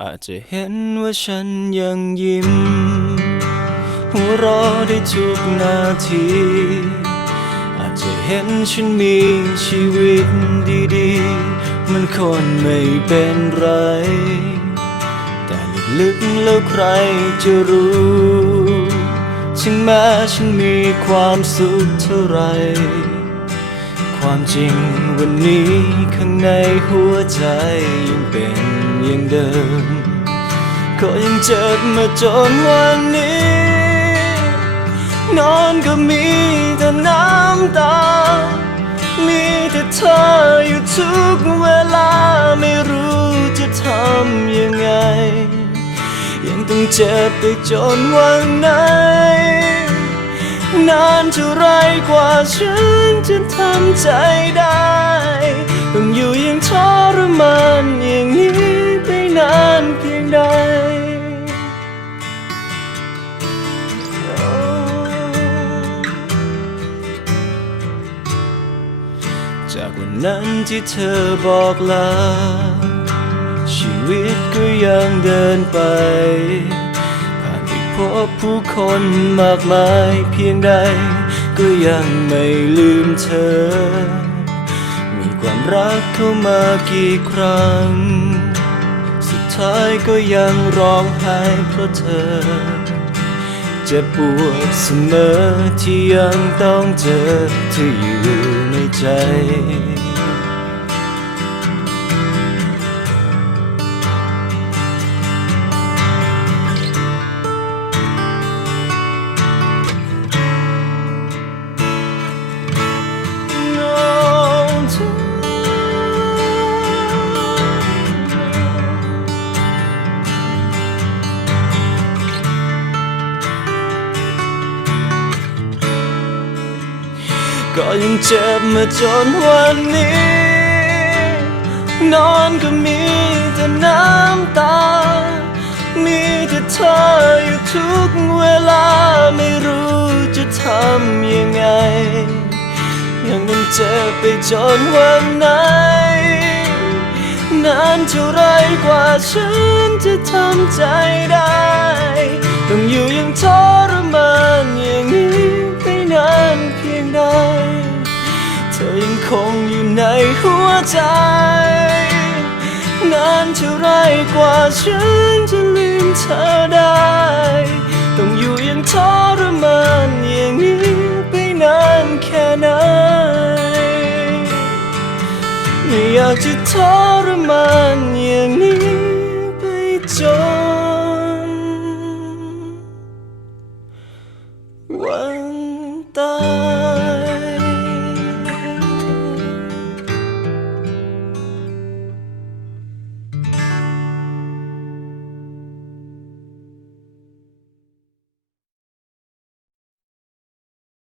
อาจจะเห็นว่าฉันยังยิ้ม หัวเราะได้ทุกนาที อาจจะเห็นฉันมีชีวิตดีๆ มันคนไม่เป็นไร แต่ลึกๆแล้วใครจะรู้ถึงแม้ฉันมีความสุขเท่าไหร ความจริงวันนี้ข้างในหัวใจยังเป็นอย่างเดิม ก็ยังเจ็บมาจนวันนี้ นอนก็มีแต่น้ำตา มีแต่เธออยู่ทุกเวลาไม่รู้จะทำยังไง ยังต้องเจ็บไปจนวันไหน นานเท่าไรกว่าฉัน จะทำใจได้ ต้องอยู่อยังทรมานอย่างนี้ไปนานเพียงใดจากวันนั้นที่เธอบอกลา ชีวิตก็ยังเดินไป ผ่านไปพบผู้คนมากมายเพียงใด ก็ยังไม่ลืมเธอ มีความรักเข้ามากี่ครั้ง สุดท้ายก็ยังร้องไห้เพราะเธอ จะปวดเสมอที่ยังต้องเจอเธออยู่ในใจ ก็ยังเจ็บมาจนวันนี้ นอนก็มีแต่น้ำตา มีแต่เธออยู่ทุกเวลาไม่รู้จะทำยังไง ยังต้องเจ็บไปจนวันไหน นานเท่าไรกว่าฉันจะทำใจได้ ต้องอยู่ยังทร ธอยังคงอยู่ในหัวใจ นานเท่าไรกว่าฉันจะลืมเธอได้ ต้องอยู่อยังทรมานอย่างนี้ไปนานแค่ไหน ไม่อยากจะทรมานอย่างนี้ไปจน